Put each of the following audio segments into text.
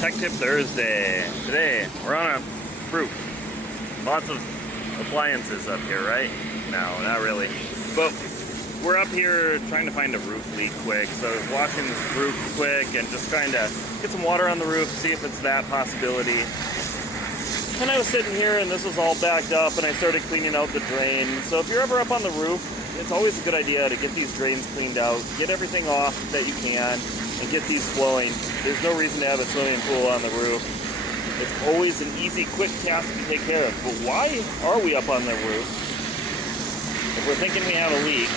Tech Tip Thursday. Today, we're on a roof. Lots of appliances up here, right? No, not really. But we're up here trying to find a roof leak quick. So washing this roof quick and just trying to get some water on the roof, see if it's that possibility. And I was sitting here and this was all backed up and I started cleaning out the drain. So if you're ever up on the roof, it's always a good idea to get these drains cleaned out, get everything off that you can, and get these flowing. There's no reason to have a swimming pool on the roof. It's always an easy, quick task to take care of. But why are we up on the roof if we're thinking we have a leak?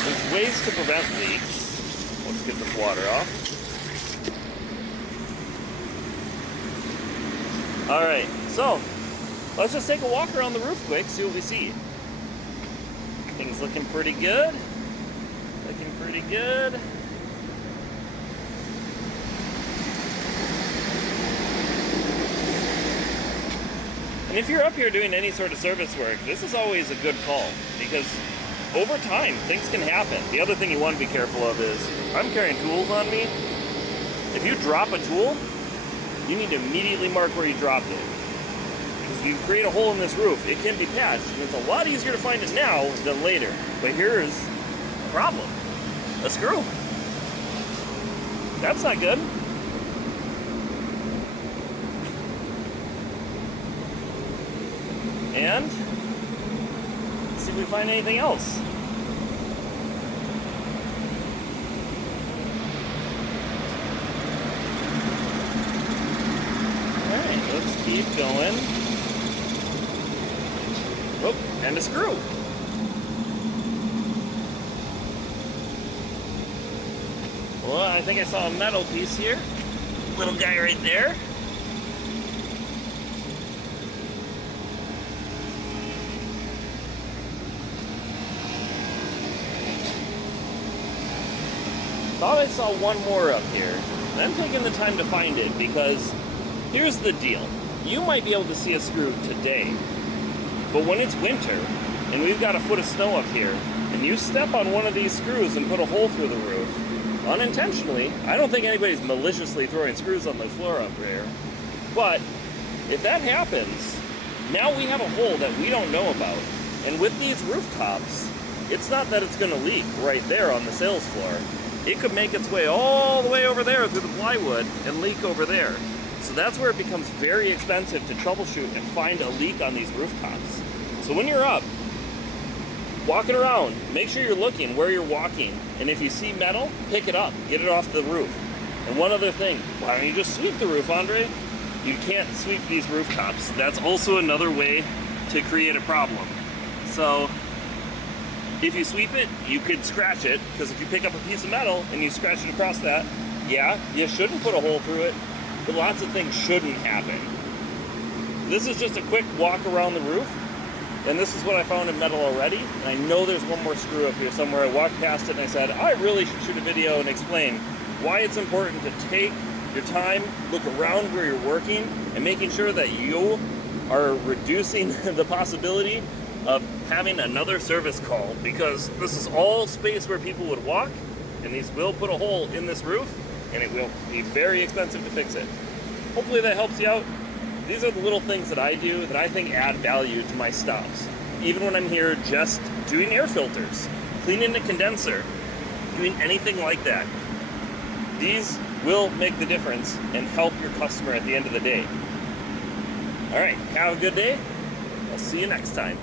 There's ways to prevent leaks. Let's get this water off. Alright, so let's just take a walk around the roof quick, see what we see. Things looking pretty good. Looking pretty good. And if you're up here doing any sort of service work, this is always a good call because over time, things can happen. The other thing you want to be careful of is, I'm carrying tools on me. If you drop a tool, you need to immediately mark where you dropped it. Because if you create a hole in this roof, it can be patched, and it's a lot easier to find it now than later. But here's a problem. A screw. That's not good. And let's see if we find anything else. Alright, let's keep going. Oh, and a screw. Well, I think I saw a metal piece here. Little guy right there. Thought I saw one more up here. I'm taking the time to find it because here's the deal. You might be able to see a screw today, but when it's winter and we've got a foot of snow up here and you step on one of these screws and put a hole through the roof, unintentionally, I don't think anybody's maliciously throwing screws on the floor up there, but if that happens, now we have a hole that we don't know about. And with these rooftops, it's not that it's gonna leak right there on the sales floor. It could make its way all the way over there through the plywood and leak over there. So that's where it becomes very expensive to troubleshoot and find a leak on these rooftops. So when you're up, walking around, make sure you're looking where you're walking. And if you see metal, pick it up, get it off the roof. And one other thing, why don't you just sweep the roof, Andre? You can't sweep these rooftops. That's also another way to create a problem. So if you sweep it, you could scratch it, because if you pick up a piece of metal and you scratch it across that, yeah, you shouldn't put a hole through it, but lots of things shouldn't happen. This is just a quick walk around the roof, and this is what I found in metal already, and I know there's one more screw up here somewhere. I walked past it and I said, I really should shoot a video and explain why it's important to take your time, look around where you're working, and making sure that you are reducing the possibility of having another service call, because this is all space where people would walk, and these will put a hole in this roof, and it will be very expensive to fix it. Hopefully that helps you out. These are the little things that I do that I think add value to my stops. Even when I'm here just doing air filters, cleaning the condenser, doing anything like that. These will make the difference and help your customer at the end of the day. All right, have a good day. I'll see you next time.